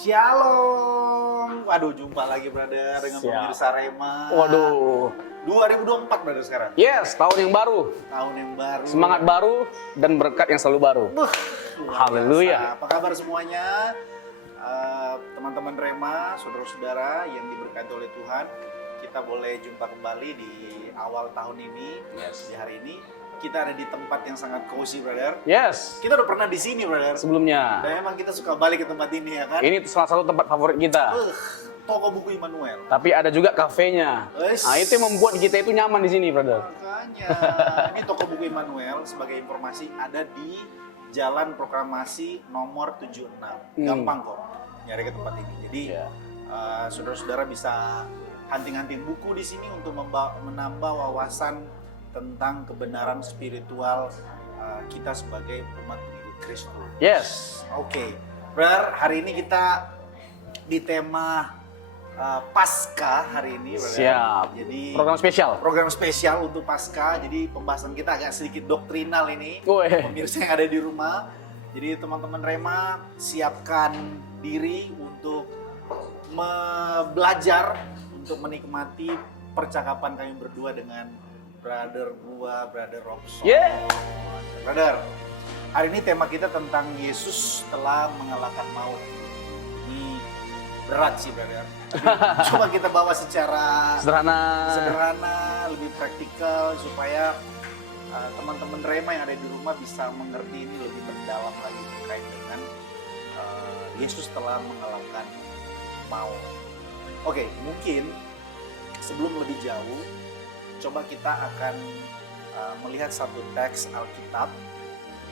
Shalom. Waduh, jumpa lagi brother dengan pemirsa Rema. Waduh. 2024 brother sekarang. Yes, tahun yang baru. Tahun yang baru. Semangat baru dan berkat yang selalu baru. Haleluya. Apa kabar semuanya? Teman-teman Rema, saudara-saudara yang diberkati oleh Tuhan. Kita boleh jumpa kembali di awal tahun ini. Yes. Di hari ini kita ada di tempat yang sangat cozy, brother. Yes. Kita udah pernah di sini, brother. Sebelumnya. Dan memang kita suka balik ke tempat ini, ya kan? Ini salah satu tempat favorit kita. Toko buku Immanuel. Tapi ada juga kafenya. Nah, itu yang membuat kita itu nyaman di sini, brother. Makanya, ini toko buku Immanuel sebagai informasi ada di Jalan Proklamasi nomor 76. Gampang kok nyari ke tempat ini. Jadi saudara-saudara bisa hunting-hunting buku di sini untuk menambah wawasan tentang kebenaran spiritual kita sebagai umat pengikut Kristus. Yes. Oke, brother, hari ini kita di tema Paskah hari ini, brother. Siap. Jadi program spesial untuk Paskah. Jadi pembahasan kita agak sedikit doktrinal ini. Pemirsa yang ada di rumah. Jadi teman-teman Rema, siapkan diri untuk belajar, untuk menikmati percakapan kami berdua dengan brother Robson. Brother, hari ini tema kita tentang Yesus telah mengalahkan maut. Ini berat sih, brother. Coba kita bawa secara sederhana, lebih praktikal supaya teman-teman Rema yang ada di rumah bisa mengerti ini lebih mendalam lagi terkait dengan Yesus telah mengalahkan maut. Oke, mungkin sebelum lebih jauh, coba kita akan melihat satu teks Alkitab.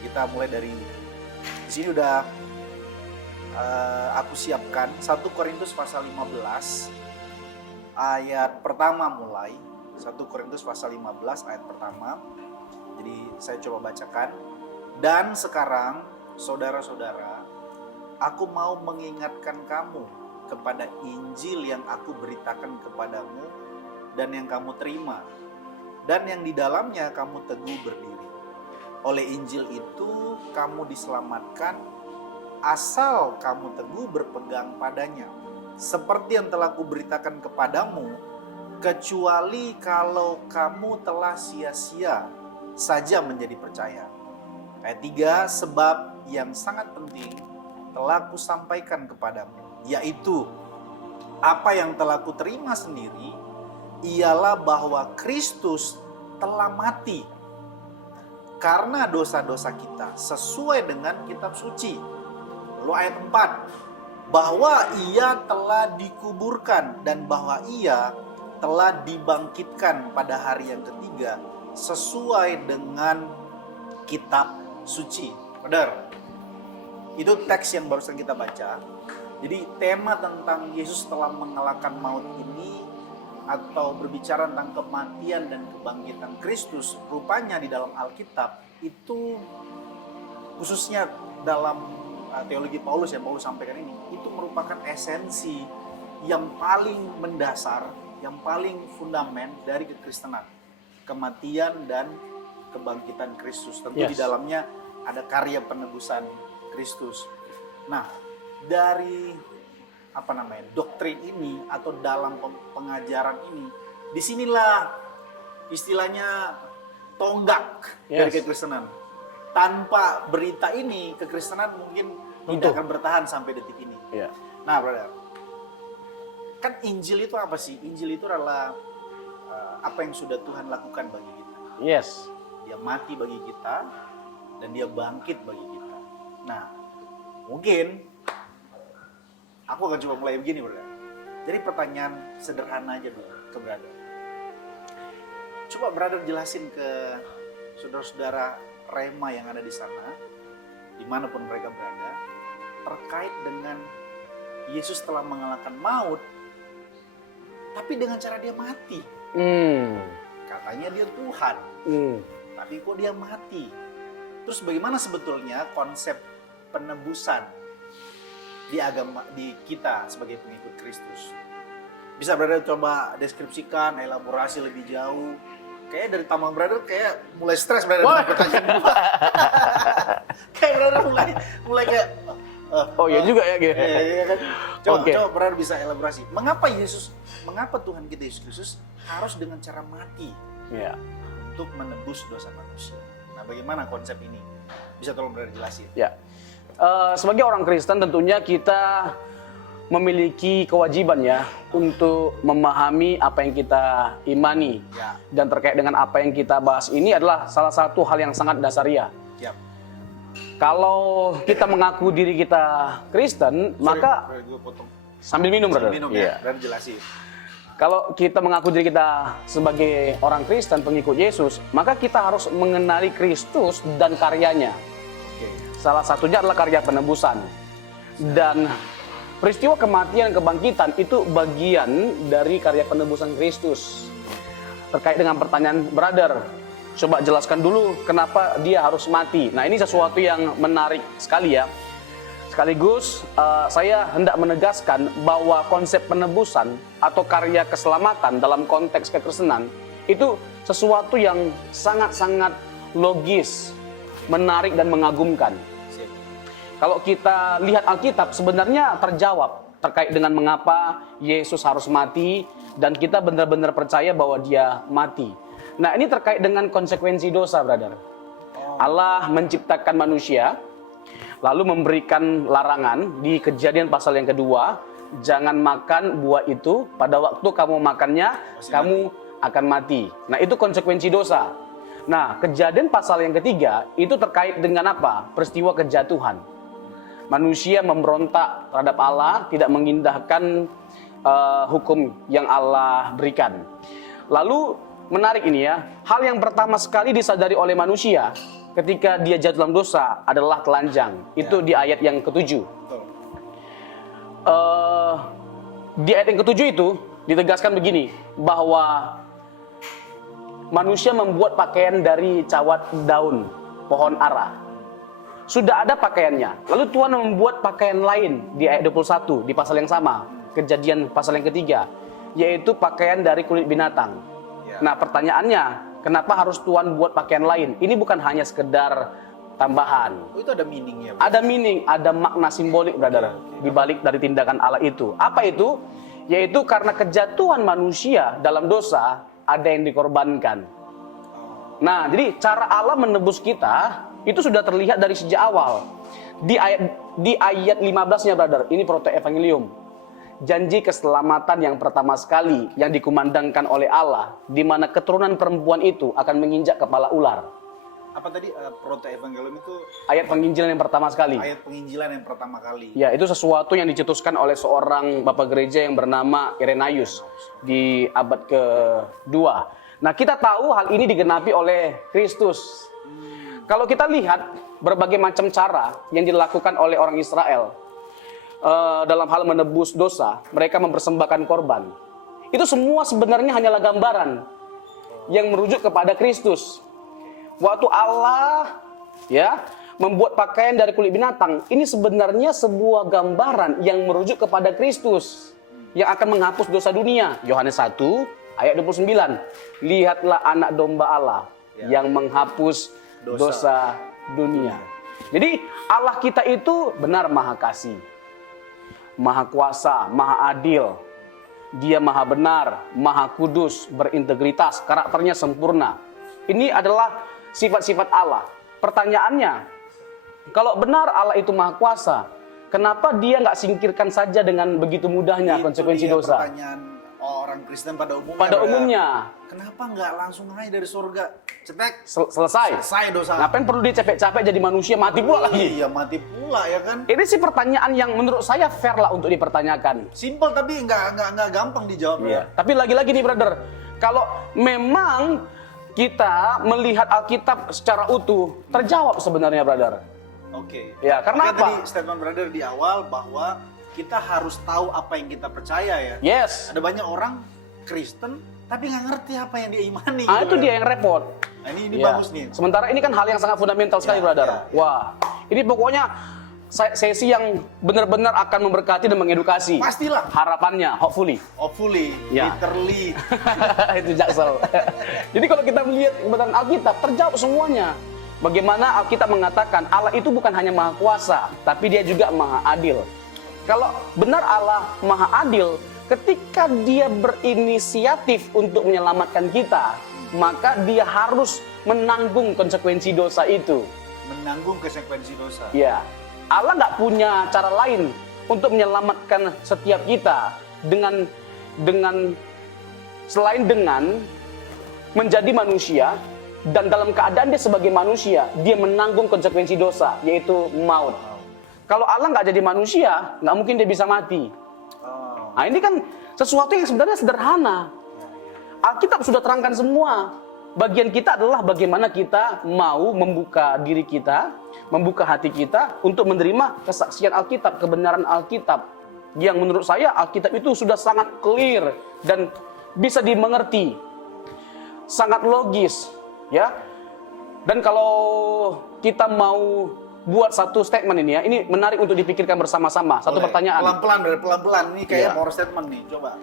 Kita mulai dari di sini udah aku siapkan 1 Korintus pasal 15 ayat pertama mulai. 1 Korintus pasal 15 ayat pertama. Jadi saya coba bacakan. Dan sekarang saudara-saudara, aku mau mengingatkan kamu kepada Injil yang aku beritakan kepadamu dan yang kamu terima, dan yang di dalamnya kamu teguh berdiri. Oleh Injil itu kamu diselamatkan, asal kamu teguh berpegang padanya. Seperti yang telah kuberitakan kepadamu, kecuali kalau kamu telah sia-sia saja menjadi percaya. Ayat 3, sebab yang sangat penting telah kusampaikan kepadamu, yaitu apa yang telah kuterima sendiri, ialah bahwa Kristus telah mati karena dosa-dosa kita sesuai dengan kitab suci. Lalu ayat 4, bahwa ia telah dikuburkan dan bahwa ia telah dibangkitkan pada hari yang ketiga sesuai dengan kitab suci. Benar. Itu teks yang barusan kita baca. Jadi tema tentang Yesus telah mengalahkan maut ini atau berbicara tentang kematian dan kebangkitan Kristus, rupanya di dalam Alkitab itu, khususnya dalam teologi Paulus yang Paulus sampaikan ini, itu merupakan esensi yang paling mendasar, yang paling fundament dari kekristenan, kematian dan kebangkitan Kristus. Tentu di dalamnya ada karya penebusan Kristus. Nah, dari doktrin ini atau dalam pengajaran ini, disinilah istilahnya tonggak dari kekristenan. Tanpa berita ini, kekristenan mungkin tidak akan bertahan sampai detik ini. Nah, brother, kan Injil itu apa sih? Injil itu adalah apa yang sudah Tuhan lakukan bagi kita. Dia mati bagi kita dan dia bangkit bagi kita. Nah, mungkin aku akan coba mulai begini, brother. Jadi pertanyaan sederhana aja dulu ke brother. Coba brother jelasin ke saudara-saudara Rema yang ada di sana, dimanapun mereka berada, terkait dengan Yesus telah mengalahkan maut, tapi dengan cara dia mati. Katanya dia Tuhan, tapi kok dia mati? Terus bagaimana sebetulnya konsep penebusan di agama, di kita sebagai pengikut Kristus? Bisa brother coba deskripsikan, elaborasi lebih jauh. Kayaknya dari taman brother kayak mulai stres brother dengan pertanyaan gua. Kayak brother mulai kayak ya juga ya gitu. Iya kan? Coba, Oke. coba brother bisa elaborasi. Mengapa Tuhan kita Yesus Kristus harus dengan cara mati Iya. untuk menebus dosa manusia? Nah, bagaimana konsep ini? Bisa tolong brother jelasin? Ya. Sebagai orang Kristen tentunya kita memiliki kewajiban ya untuk memahami apa yang kita imani. Ya. Dan terkait dengan apa yang kita bahas ini adalah salah satu hal yang sangat dasariah. Siap. Kalau kita mengaku diri kita Kristen, maka Sorry, gue potong. sambil minum, brother. Minum Iya. ya, brother jelasin. Kalau kita mengaku diri kita sebagai orang Kristen, pengikut Yesus, maka kita harus mengenali Kristus dan karyanya. Oke. Salah satunya adalah karya penebusan. Dan peristiwa kematian dan kebangkitan itu bagian dari karya penebusan Kristus. Terkait dengan pertanyaan brother, coba jelaskan dulu kenapa dia harus mati. Nah, ini sesuatu yang menarik sekali ya. Sekaligus saya hendak menegaskan bahwa konsep penebusan atau karya keselamatan dalam konteks kekristenan itu sesuatu yang sangat-sangat logis, menarik dan mengagumkan. Siap. Kalau kita lihat Alkitab sebenarnya terjawab terkait dengan mengapa Yesus harus mati dan kita benar-benar percaya bahwa dia mati. Nah, ini terkait dengan konsekuensi dosa, brother. Allah menciptakan manusia lalu memberikan larangan di Kejadian pasal yang kedua, jangan makan buah itu, pada waktu kamu makannya kamu akan mati. Nah, itu konsekuensi dosa. Nah, Kejadian pasal yang ketiga itu terkait dengan apa? Peristiwa kejatuhan. Manusia memberontak terhadap Allah, tidak mengindahkan hukum yang Allah berikan. Lalu menarik ini ya, hal yang pertama sekali disadari oleh manusia ketika dia jatuh dalam dosa adalah telanjang. Itu di ayat yang ketujuh. Betul. Di ayat yang ketujuh itu ditegaskan begini, bahwa manusia membuat pakaian dari cawat daun pohon ara. Sudah ada pakaiannya. Lalu Tuhan membuat pakaian lain di ayat 21 di pasal yang sama, Kejadian pasal yang ketiga, yaitu pakaian dari kulit binatang. Ya. Nah, pertanyaannya, kenapa harus Tuhan buat pakaian lain? Ini bukan hanya sekedar tambahan. Oh, itu ada meaning-nya. Ada meaning, ada makna simbolik, brother, di balik dari tindakan Allah itu. Apa itu? Yaitu karena kejatuhan manusia dalam dosa, ada yang dikorbankan. Nah, jadi cara Allah menebus kita itu sudah terlihat dari sejak awal. Di ayat 15-nya, brother, ini proto-evangelium. Janji keselamatan yang pertama sekali yang dikumandangkan oleh Allah, di mana keturunan perempuan itu akan menginjak kepala ular. Apa tadi proto-evangelium itu? Ayat penginjilan yang pertama sekali. Ayat penginjilan yang pertama kali. Ya, itu sesuatu yang dicetuskan oleh seorang bapak gereja yang bernama Irenaeus di abad ke-2. Nah, kita tahu hal ini digenapi oleh Kristus. Kalau kita lihat berbagai macam cara yang dilakukan oleh orang Israel dalam hal menebus dosa, mereka mempersembahkan korban. Itu semua sebenarnya hanyalah gambaran yang merujuk kepada Kristus. Waktu Allah ya membuat pakaian dari kulit binatang, ini sebenarnya sebuah gambaran yang merujuk kepada Kristus yang akan menghapus dosa dunia. Yohanes 1 ayat 29. Lihatlah anak domba Allah yang menghapus dosa dunia. Jadi Allah kita itu benar maha kasih, maha kuasa, maha adil. Dia maha benar, maha kudus, berintegritas, karakternya sempurna. Ini adalah sifat-sifat Allah. Pertanyaannya, kalau benar Allah itu maha kuasa, kenapa dia nggak singkirkan saja dengan begitu mudahnya konsekuensi dosa? Pertanyaan orang Kristen pada umumnya. Pada umumnya. Kenapa nggak langsung naik dari surga? Cetek. Selesai. Selesai dosa. Ngapain perlu dia capek-capek jadi manusia, mati pula lagi? Iya, mati pula ya kan. Ini sih pertanyaan yang menurut saya fair lah untuk dipertanyakan. Simple tapi nggak gampang dijawab ya. Tapi lagi-lagi nih, brother, kalau memang kita melihat Alkitab secara utuh, terjawab sebenarnya, brother. Oke. Ya, karena Makanya apa? tadi statement brother di awal bahwa kita harus tahu apa yang kita percaya ya. Yes. Ada banyak orang Kristen tapi nggak ngerti apa yang dia imani. Ah, gitu itu kan. dia yang repot. Nah, ini Ya. bagus nih. Sementara ini kan hal yang sangat fundamental sekali, Ya, brother. ya, ya. Wah, ini pokoknya sesi yang benar-benar akan memberkati dan mengedukasi. Pastilah. Harapannya, hopefully. Hopefully, Ya. literally. Itu Jaksel. Jadi kalau kita melihat kebenaran Alkitab, terjawab semuanya. Bagaimana Alkitab mengatakan Allah itu bukan hanya maha kuasa, tapi dia juga maha adil. Kalau benar Allah maha adil, ketika dia berinisiatif untuk menyelamatkan kita, maka dia harus menanggung konsekuensi dosa itu. Menanggung konsekuensi dosa. Ya, Allah nggak punya cara lain untuk menyelamatkan setiap kita selain dengan menjadi manusia, dan dalam keadaan dia sebagai manusia, dia menanggung konsekuensi dosa, yaitu maut. Kalau Allah nggak jadi manusia, nggak mungkin dia bisa mati. Nah, ini kan sesuatu yang sebenarnya sederhana. Alkitab sudah terangkan semua. Bagian kita adalah bagaimana kita mau membuka diri kita, membuka hati kita untuk menerima kesaksian Alkitab, kebenaran Alkitab. Yang menurut saya Alkitab itu sudah sangat clear dan bisa dimengerti. Sangat logis, ya. Dan kalau kita mau buat satu statement ini ya, ini menarik untuk dipikirkan bersama-sama. Satu pertanyaan. Pelan-pelan, ini kayak power statement nih, coba.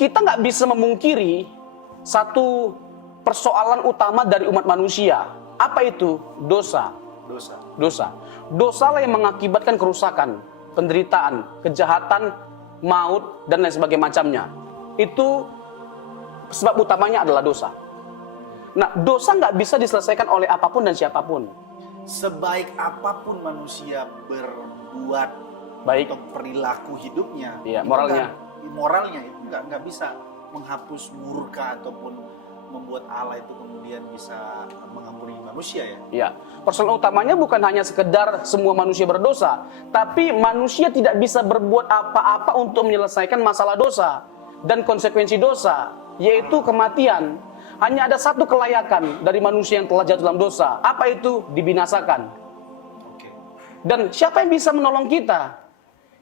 Kita nggak bisa memungkiri satu persoalan utama dari umat manusia. Apa itu? Dosa. Dosa lah yang mengakibatkan kerusakan, penderitaan, kejahatan, maut, dan lain sebagainya macamnya. Itu sebab utamanya adalah dosa. Nah, dosa nggak bisa diselesaikan oleh apapun dan siapapun. Sebaik apapun manusia berbuat Baik. atau perilaku hidupnya, Iya, moralnya itu nggak bisa menghapus murka ataupun membuat Allah itu kemudian bisa mengampuni manusia ya. Iya. Persoalan utamanya bukan hanya sekedar semua manusia berdosa, tapi manusia tidak bisa berbuat apa-apa untuk menyelesaikan masalah dosa dan konsekuensi dosa, yaitu kematian. Hanya ada satu kelayakan dari manusia yang telah jatuh dalam dosa. Apa itu? Dibinasakan. Dan siapa yang bisa menolong kita?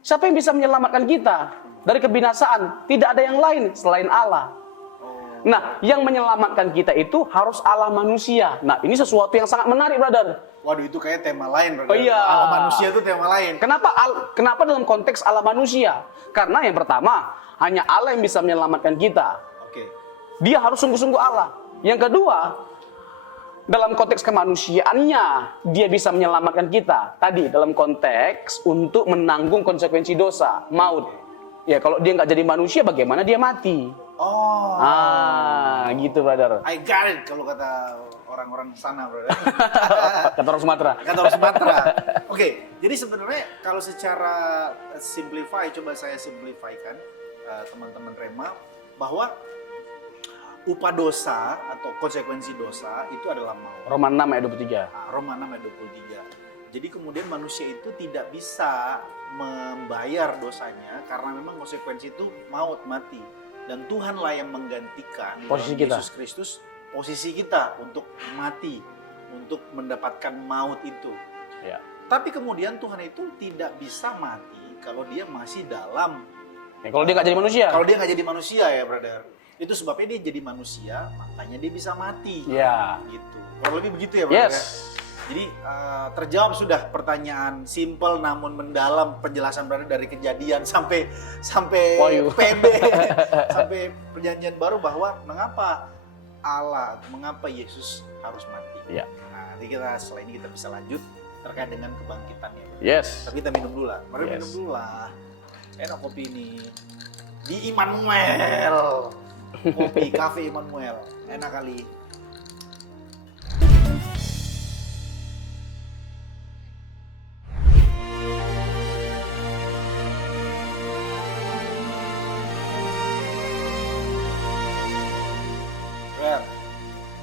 Siapa yang bisa menyelamatkan kita dari kebinasaan? Tidak ada yang lain selain Allah. Nah, yang menyelamatkan kita itu harus Allah manusia. Nah, ini sesuatu yang sangat menarik, brother. Waduh, itu kayak tema lain, brother. Oh iya. Allah manusia itu tema lain. Kenapa dalam konteks Allah manusia? Karena yang pertama, hanya Allah yang bisa menyelamatkan kita. Oke. Dia harus sungguh-sungguh Allah. Yang kedua, dalam konteks kemanusiaannya, dia bisa menyelamatkan kita. Tadi, dalam konteks untuk menanggung konsekuensi dosa, maut. Ya, kalau dia nggak jadi manusia, bagaimana dia mati? Gitu, brother. I got it, kalau kata orang-orang sana, brother. Kata orang Sumatera. Oke, jadi sebenarnya kalau secara coba saya simplifykan, teman-teman Rema, bahwa upah dosa atau konsekuensi dosa itu adalah maut. Roma 6 ayat 23. Roma 6 ayat 23. Jadi kemudian manusia itu tidak bisa membayar dosanya karena memang konsekuensi itu maut, mati. Dan Tuhanlah yang menggantikan posisi kita. Yesus Kristus, posisi kita untuk mati, untuk mendapatkan maut itu. Ya. Tapi kemudian Tuhan itu tidak bisa mati kalau dia masih dalam. Kalau dia nggak jadi manusia. Kalau dia nggak jadi manusia ya, brother. Itu sebabnya dia jadi manusia, makanya dia bisa mati. Ya. Gitu. Kurang lebih begitu ya, brother. Yes. Jadi terjawab sudah pertanyaan simple namun mendalam penjelasan brother dari Kejadian sampai PB sampai Perjanjian Baru bahwa mengapa Yesus harus mati. Ya. Nah, nanti setelah ini kita bisa lanjut terkait dengan kebangkitannya. Yes. Tapi kita minum dulu lah. Minum dulu lah. Enak kopi ini. Di Immanuel. Kopi Cafe Immanuel. Enak kali.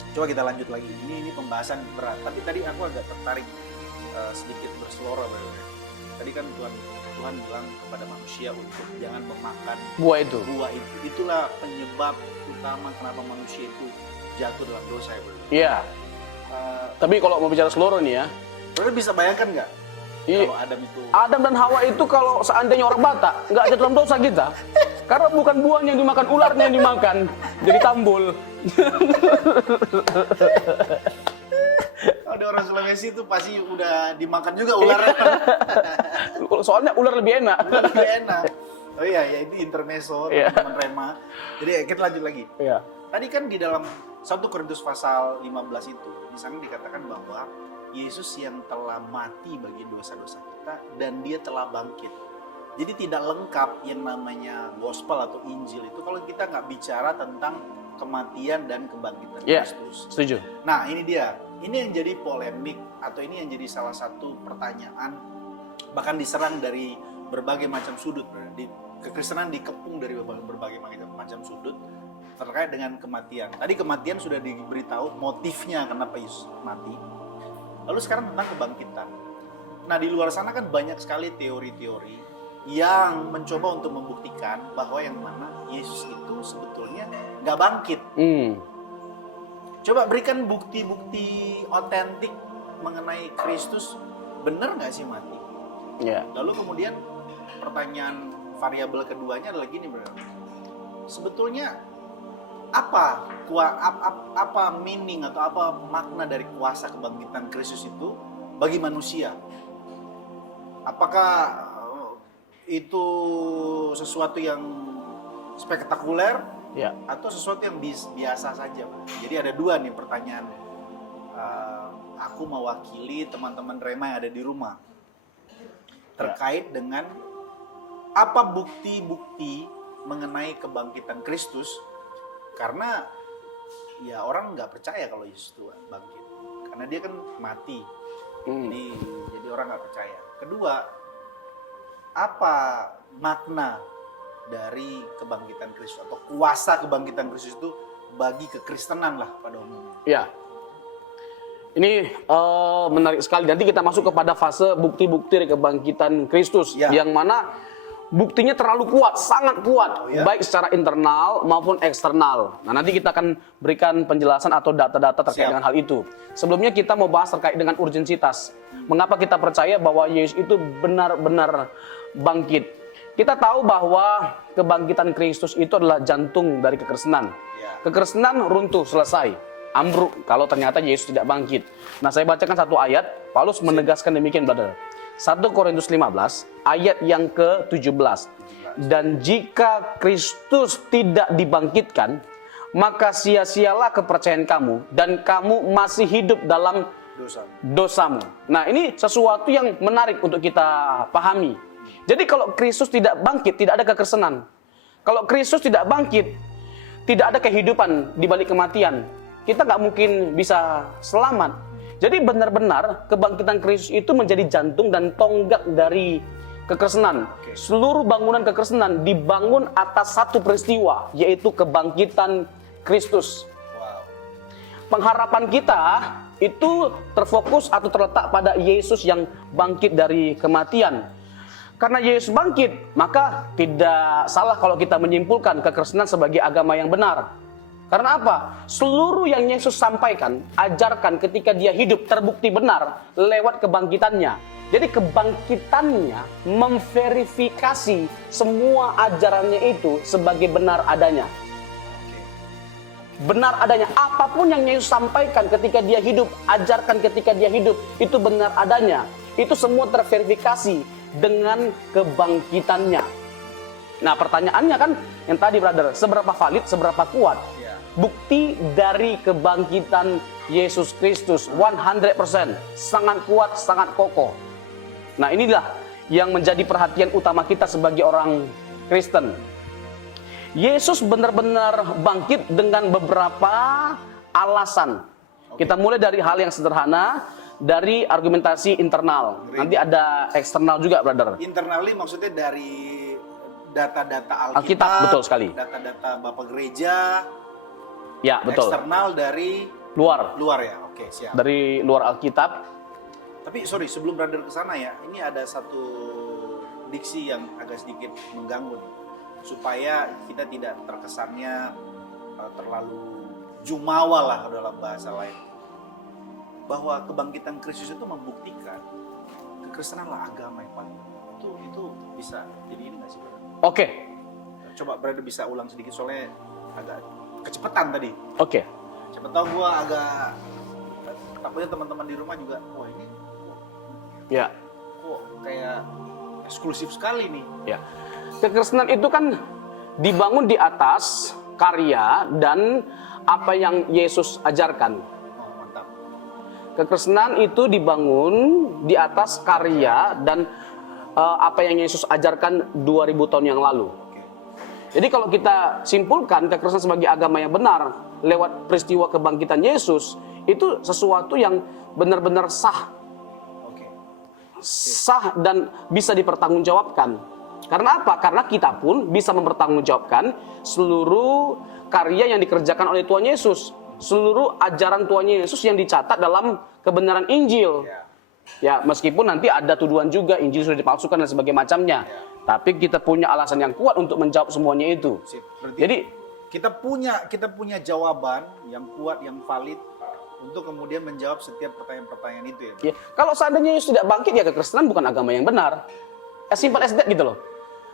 Coba kita lanjut lagi. Ini pembahasan berat. Tapi tadi aku agak tertarik sedikit berseloroh. Tadi kan Tuhan bilang kepada manusia untuk jangan memakan buah itu. Itulah penyebab utama kenapa manusia itu jatuh dalam dosa ya, bro. Iya. Tapi kalau mau bicara seluruh nih ya, bro bisa bayangkan nggak? Kalau Adam dan Hawa itu kalau seandainya orang Batak nggak jatuh dalam dosa kita, karena bukan buahnya yang dimakan, ularnya yang dimakan, jadi tambul. Kalau orang Sulawesi itu pasti udah dimakan juga ularnya. Soalnya ular lebih enak. Oh iya, ya itu intermezzo teman-teman Rema. Jadi kita lanjut lagi. Iya. Tadi kan di dalam 1 Korintus pasal 15 itu, di sana dikatakan bahwa Yesus yang telah mati bagi dosa-dosa kita dan dia telah bangkit. Jadi tidak lengkap yang namanya gospel atau Injil itu kalau kita nggak bicara tentang kematian dan kebangkitan Kristus. Setuju. Nah ini dia, ini yang jadi polemik atau ini yang jadi salah satu pertanyaan, bahkan diserang dari berbagai macam sudut. Kekristenan dikepung dari berbagai macam sudut terkait dengan kematian. Tadi kematian sudah diberitahu motifnya kenapa Yesus mati. Lalu sekarang tentang kebangkitan. Nah di luar sana kan banyak sekali teori-teori yang mencoba untuk membuktikan bahwa yang mana Yesus itu sebetulnya nggak bangkit. Coba berikan bukti-bukti otentik mengenai Kristus, benar nggak sih mati? Lalu kemudian pertanyaan variabel keduanya adalah gini, bro. Sebetulnya apa meaning atau apa makna dari kuasa kebangkitan Kristus itu bagi manusia? Apakah itu sesuatu yang spektakuler atau sesuatu yang biasa saja? Jadi ada dua nih pertanyaan. Aku mewakili teman-teman Rema yang ada di rumah terkait dengan apa bukti-bukti mengenai kebangkitan Kristus, karena ya orang nggak percaya kalau Yesus itu bangkit karena dia kan mati. Jadi orang nggak percaya. Kedua, apa makna dari kebangkitan Kristus atau kuasa kebangkitan Kristus itu bagi kekristenan lah pada umumnya? Ya, ini menarik sekali. Nanti kita masuk kepada fase bukti-bukti dari kebangkitan Kristus, yang mana buktinya terlalu kuat, sangat kuat, baik secara internal maupun eksternal. Nah, nanti kita akan berikan penjelasan atau data-data terkait dengan hal itu. Sebelumnya kita mau bahas terkait dengan urgensitas. Mengapa kita percaya bahwa Yesus itu benar-benar bangkit? Kita tahu bahwa kebangkitan Kristus itu adalah jantung dari kekristenan. Kekristenan runtuh, selesai, ambruk kalau ternyata Yesus tidak bangkit. Nah, saya bacakan satu ayat. Paulus menegaskan demikian, brother. 1 Korintus 15 ayat yang ke-17. Dan jika Kristus tidak dibangkitkan, maka sia-sialah kepercayaan kamu dan kamu masih hidup dalam dosamu. Nah, ini sesuatu yang menarik untuk kita pahami. Jadi kalau Kristus tidak bangkit, tidak ada kekristenan. Kalau Kristus tidak bangkit, tidak ada kehidupan di balik kematian. Kita nggak mungkin bisa selamat. Jadi benar-benar kebangkitan Kristus itu menjadi jantung dan tonggak dari kekristenan. Seluruh bangunan kekristenan dibangun atas satu peristiwa, yaitu kebangkitan Kristus. Pengharapan kita itu terfokus atau terletak pada Yesus yang bangkit dari kematian. Karena Yesus bangkit, maka tidak salah kalau kita menyimpulkan kekristenan sebagai agama yang benar. Karena apa? Seluruh yang Yesus sampaikan, ajarkan ketika dia hidup terbukti benar lewat kebangkitannya. Jadi kebangkitannya memverifikasi semua ajarannya itu sebagai benar adanya. Benar adanya. Apapun yang Yesus sampaikan ketika dia hidup, ajarkan ketika dia hidup, itu benar adanya. Itu semua terverifikasi dengan kebangkitannya. Nah, pertanyaannya kan yang tadi, brother, seberapa valid, seberapa kuat bukti dari kebangkitan Yesus Kristus? 100%, sangat kuat, sangat kokoh. Nah, inilah yang menjadi perhatian utama kita sebagai orang Kristen. Yesus benar-benar bangkit dengan beberapa alasan. Kita mulai dari hal yang sederhana, dari argumentasi internal. Nanti ada eksternal juga, brother. Internali maksudnya dari data-data Alkitab, betul sekali. Data-data Bapak Gereja. Ya, betul. Eksternal dari luar ya, oke, siap. Dari luar Alkitab. Tapi sorry, sebelum brother ke sana ya, ini ada satu diksi yang agak sedikit mengganggu nih, supaya kita tidak terkesannya terlalu jumawa lah dalam bahasa lain. Bahwa kebangkitan Kristus itu membuktikan kekristenan lah agama yang paling itu bisa jadi ini nggak sih, brother? Oke. Coba brother bisa ulang sedikit soalnya agak kecepatan tadi. Oke. Siapa tahu gua agak, takutnya teman-teman di rumah juga, wah ini kok kayak eksklusif sekali nih. Ya. Kekristenan itu kan dibangun di atas karya dan apa yang Yesus ajarkan. Oh, mantap. Kekristenan itu dibangun di atas karya dan apa yang Yesus ajarkan 2000 tahun yang lalu. Oke. Jadi kalau kita simpulkan kekristenan sebagai agama yang benar lewat peristiwa kebangkitan Yesus, itu sesuatu yang benar-benar sah. Oke. Sah dan bisa dipertanggungjawabkan. Karena apa? Karena kita pun bisa mempertanggungjawabkan seluruh karya yang dikerjakan oleh Tuhan Yesus, seluruh ajaran Tuhan Yesus yang dicatat dalam kebenaran Injil. Ya, meskipun nanti ada tuduhan juga Injil sudah dipalsukan dan sebagainya macamnya. Tapi kita punya alasan yang kuat untuk menjawab semuanya itu. Sip. Berarti Jadi kita punya jawaban yang kuat, yang valid untuk kemudian menjawab setiap pertanyaan-pertanyaan itu ya. ya, kalau seandainya Yesus tidak bangkit, ya kekristenan bukan agama yang benar. As simple as that gitu loh.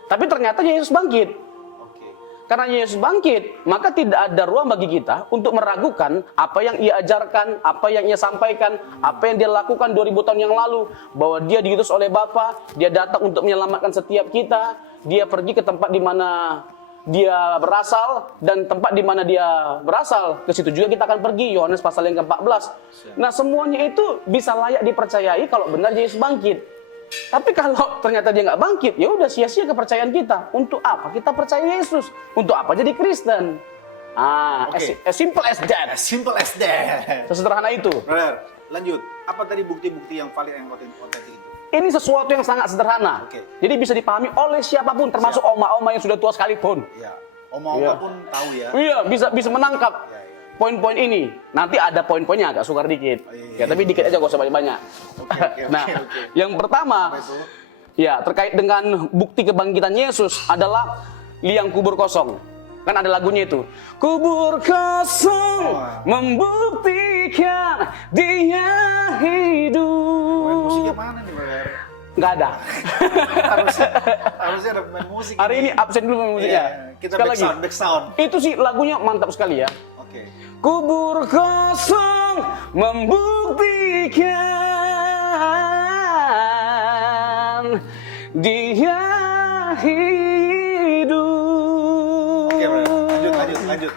Tapi ternyata Yesus bangkit. Oke. Karena Yesus bangkit, maka tidak ada ruang bagi kita untuk meragukan apa yang ia ajarkan, apa yang ia sampaikan, apa yang dia lakukan 2000 tahun yang lalu. Bahwa dia diutus oleh Bapa, dia datang untuk menyelamatkan setiap kita, dia pergi ke tempat di mana dia berasal, dan tempat di mana dia berasal, ke situ juga kita akan pergi. Yohanes pasal yang ke-14. Nah, semuanya itu bisa layak dipercayai kalau benar Yesus bangkit. Tapi kalau ternyata dia nggak bangkit, ya udah sia-sia kepercayaan kita. Untuk apa kita percaya Yesus? Untuk apa jadi Kristen? Oke. As simple as that. As simple as that. Sesederhana itu. Brother, lanjut. Apa tadi bukti-bukti yang valid yang otentik itu? Ini sesuatu yang sangat sederhana. Oke. Jadi bisa dipahami oleh siapapun, termasuk oma-oma yang sudah tua sekalipun. Ya. Oma-oma Iya. pun tahu ya. Iya, bisa menangkap Ya, ya. poin-poin ini. Nanti ada poin-poinnya agak sukar dikit. Oh, iya, Ya, tapi dikit aja, gak usah banyak-banyak. Oke. Nah, yang pertama, Apa itu? ya terkait dengan bukti kebangkitan Yesus adalah liang kubur kosong. Kan ada lagunya itu. Kubur kosong membuktikan dia Pemain musiknya hidup. mana nih, brother? Nggak ada. Harusnya ada pemain musik. Hari ini absen dulu pemain musiknya. Iya, kita Sekali back sound, back sound. Itu sih lagunya mantap sekali ya. Oke. Kubur kosong membuktikan dia hidup. Oke, brother. Lanjut.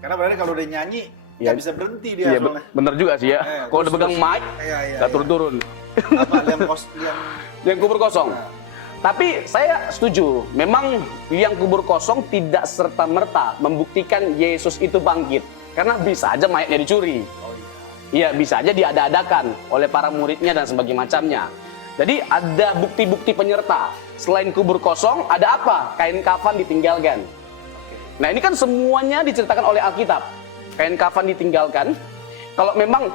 Karena berarti kalau udah nyanyi, Iya. nggak bisa berhenti dia soalnya. Bener juga sih ya. Kalau udah terus, pegang mic, Iya. nggak turun-turun. Apa yang Yang kubur kosong. Nah. Tapi saya setuju, memang yang kubur kosong tidak serta-merta membuktikan Yesus itu bangkit. Karena bisa aja mayatnya dicuri. Oh iya. Iya, bisa aja diada-adakan oleh para muridnya dan sebagainya macamnya. Jadi ada bukti-bukti penyerta. Selain kubur kosong, ada apa? Kain kafan ditinggalkan. Nah, ini kan semuanya diceritakan oleh Alkitab. Kain kafan ditinggalkan. Kalau memang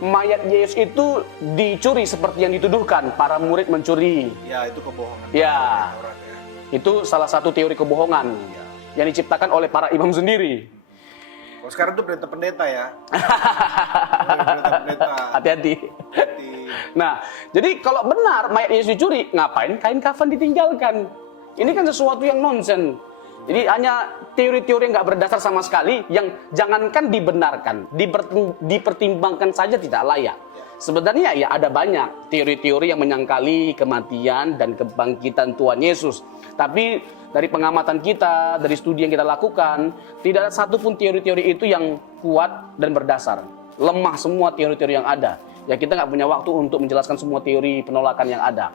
mayat Yesus itu dicuri seperti yang dituduhkan, para murid mencuri. Ya, itu kebohongan. Ya. Taurat ya. Itu salah satu teori kebohongan yang diciptakan oleh para imam sendiri. Kalau sekarang tuh pendeta ya. Pendeta. Hati-hati. Nah, jadi kalau benar mayat Yesus dicuri, ngapain kain kafan ditinggalkan? Ini kan sesuatu yang nonsen. Jadi hanya teori-teori yang nggak berdasar sama sekali, yang jangankan dibenarkan, dipertimbangkan saja tidak layak. Sebenarnya ya ada banyak teori-teori yang menyangkali kematian dan kebangkitan Tuhan Yesus. Tapi dari pengamatan kita, dari studi yang kita lakukan, tidak ada satupun teori-teori itu yang kuat dan berdasar. Lemah semua teori-teori yang ada. Ya kita nggak punya waktu untuk menjelaskan semua teori penolakan yang ada.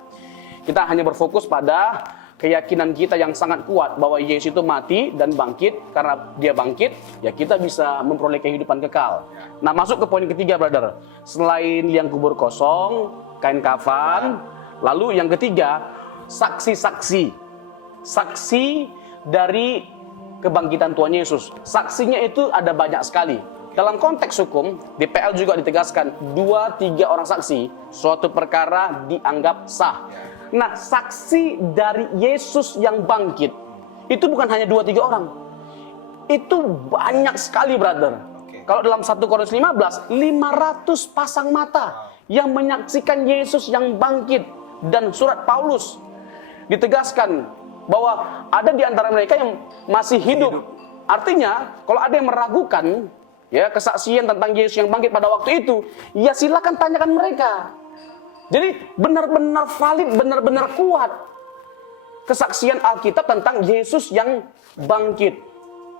Kita hanya berfokus pada keyakinan kita yang sangat kuat bahwa Yesus itu mati dan bangkit. Karena dia bangkit, ya kita bisa memperoleh kehidupan kekal. Nah, masuk ke poin ketiga, brother. Selain liang kubur kosong, kain kafan, lalu yang ketiga, saksi-saksi. Saksi dari kebangkitan Tuhan Yesus. Saksinya itu ada banyak sekali. Dalam konteks hukum, DPL juga ditegaskan 2-3 orang saksi, suatu perkara dianggap sah. Nah, saksi dari Yesus yang bangkit itu bukan hanya 2-3 orang. Itu banyak sekali, brother. Kalau dalam 1 Korintus 15, 500 pasang mata yang menyaksikan Yesus yang bangkit. Dan surat Paulus ditegaskan bahwa ada di antara mereka yang masih hidup. Artinya, kalau ada yang meragukan ya kesaksian tentang Yesus yang bangkit pada waktu itu, ya silakan tanyakan mereka. Jadi benar-benar valid, benar-benar kuat kesaksian Alkitab tentang Yesus yang bangkit.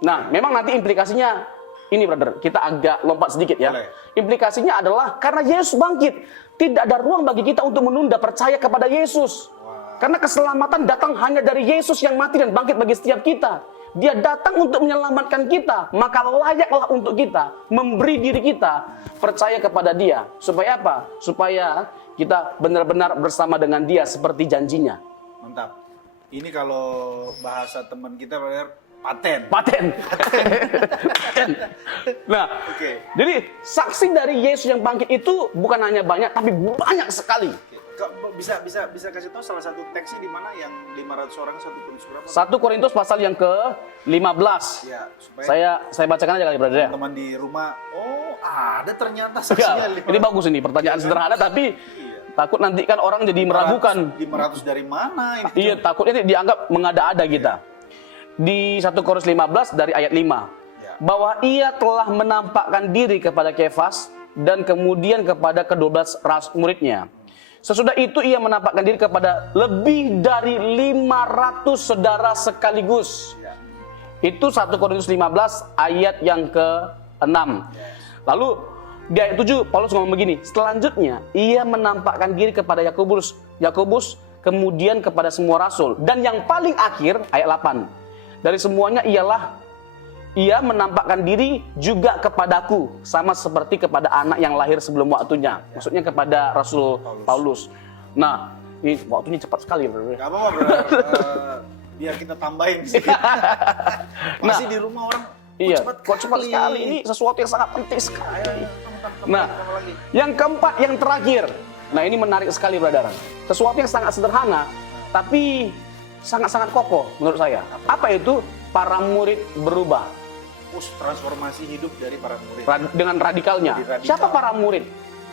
Nah, memang nanti implikasinya ini, brother, kita agak lompat sedikit ya. Boleh. Implikasinya adalah karena Yesus bangkit, tidak ada ruang bagi kita untuk menunda percaya kepada Yesus. Karena keselamatan datang hanya dari Yesus yang mati dan bangkit bagi setiap kita. Dia datang untuk menyelamatkan kita, maka layaklah untuk kita memberi diri kita percaya kepada Dia. Supaya apa? Supaya kita benar-benar bersama dengan Dia seperti janjinya. Mantap. Ini kalau bahasa teman kita paten. Paten. Paten. Nah, Oke. jadi saksi dari Yesus yang bangkit itu bukan hanya banyak, tapi banyak sekali. Bisa kasih tahu salah satu teksnya di mana yang 500 orang satu Korintus berapa? 1 Korintus pasal yang ke-15. Ya, supaya Saya bacakan aja kali, brother ya. teman di rumah, oh ada ternyata Ya, saksinya ini bagus ini pertanyaan sederhana tapi takut nanti kan orang jadi meragukan. 500 dari mana ini? Iya, takutnya dianggap mengada-ada kita. Di 1 Korintus 15 dari ayat 5. Ya. Bahwa ia telah menampakkan diri kepada Kefas dan kemudian kepada ke-12 muridnya. Sesudah itu ia menampakkan diri kepada lebih dari 500 saudara sekaligus. Ya. Itu 1 Korintus 15 ayat yang ke-6. Lalu di ayat 7 Paulus ngomong begini, selanjutnya ia menampakkan diri kepada Yakobus, kemudian kepada semua rasul, dan yang paling akhir ayat 8. Dari semuanya ialah ia menampakkan diri juga kepadaku, sama seperti kepada anak yang lahir sebelum waktunya. Maksudnya kepada Rasul Paulus. Nah, ini waktunya cepat sekali, bro. Gak apa-apa, bro. Biar kita tambahin sedikit. Masih di rumah orang, Iya, kok cepat sekali. Ini sesuatu yang sangat penting sekali. Nah, yang keempat, yang terakhir. Nah, ini menarik sekali, brother. Sesuatu yang sangat sederhana, tapi sangat-sangat kokoh menurut saya. Apa itu? Para murid berubah. Transformasi hidup dari para murid. Dengan radikalnya. Radikal. Siapa para murid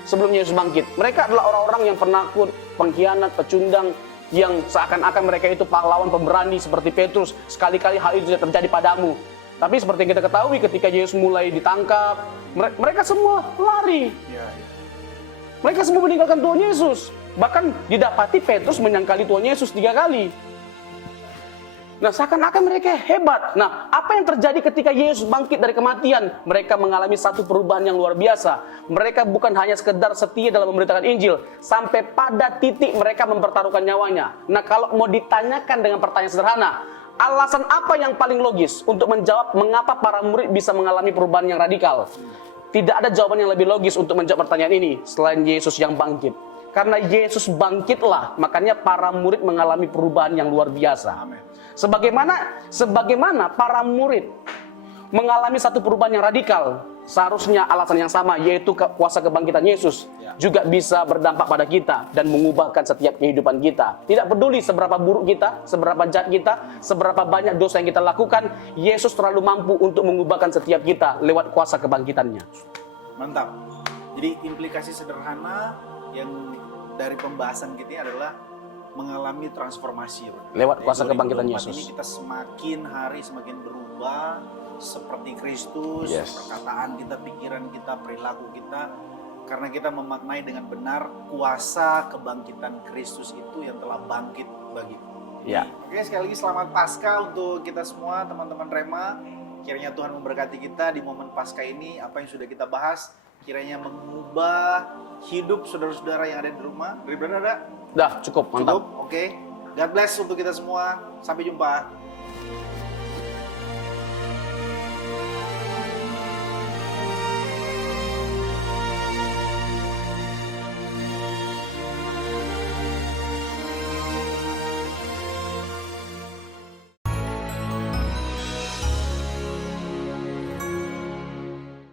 sebelum Yesus bangkit? Mereka adalah orang-orang yang penakut, pengkhianat, pecundang, yang seakan-akan mereka itu pahlawan pemberani seperti Petrus. Sekali-kali hal itu tidak terjadi padamu. Tapi seperti yang kita ketahui ketika Yesus mulai ditangkap, mereka semua lari. Ya, ya. Mereka semua meninggalkan Tuhan Yesus. Bahkan didapati Petrus menyangkali Tuhan Yesus 3 kali. Nah, seakan-akan mereka hebat. Nah, apa yang terjadi ketika Yesus bangkit dari kematian? Mereka mengalami satu perubahan yang luar biasa. Mereka bukan hanya sekedar setia dalam memberitakan Injil, sampai pada titik mereka mempertaruhkan nyawanya. Nah, kalau mau ditanyakan dengan pertanyaan sederhana, alasan apa yang paling logis untuk menjawab mengapa para murid bisa mengalami perubahan yang radikal? Tidak ada jawaban yang lebih logis untuk menjawab pertanyaan ini selain Yesus yang bangkit. Karena Yesus bangkitlah, makanya para murid mengalami perubahan yang luar biasa. Amin. Sebagaimana para murid mengalami satu perubahan yang radikal, seharusnya alasan yang sama, yaitu kuasa kebangkitan Yesus, juga bisa berdampak pada kita dan mengubahkan setiap kehidupan kita. Tidak peduli seberapa buruk kita, seberapa jahat kita, seberapa banyak dosa yang kita lakukan, Yesus terlalu mampu untuk mengubahkan setiap kita lewat kuasa kebangkitannya. Mantap. Jadi implikasi sederhana yang dari pembahasan kita ini adalah mengalami transformasi, bro. Lewat kuasa kebangkitan 2024 Yesus. Ini kita semakin hari semakin berubah seperti Kristus. Yes. Perkataan kita, pikiran kita, perilaku kita, karena kita memaknai dengan benar kuasa kebangkitan Kristus itu yang telah bangkit bagi. Ya. Oke, sekali lagi selamat Paskah untuk kita semua, teman-teman Rema. Kiranya Tuhan memberkati kita di momen Paskah ini. Apa yang sudah kita bahas kiranya mengubah hidup saudara-saudara yang ada di rumah. Benar ada? Dah, cukup, mantap. Cukup? Oke. God bless untuk kita semua. Sampai jumpa.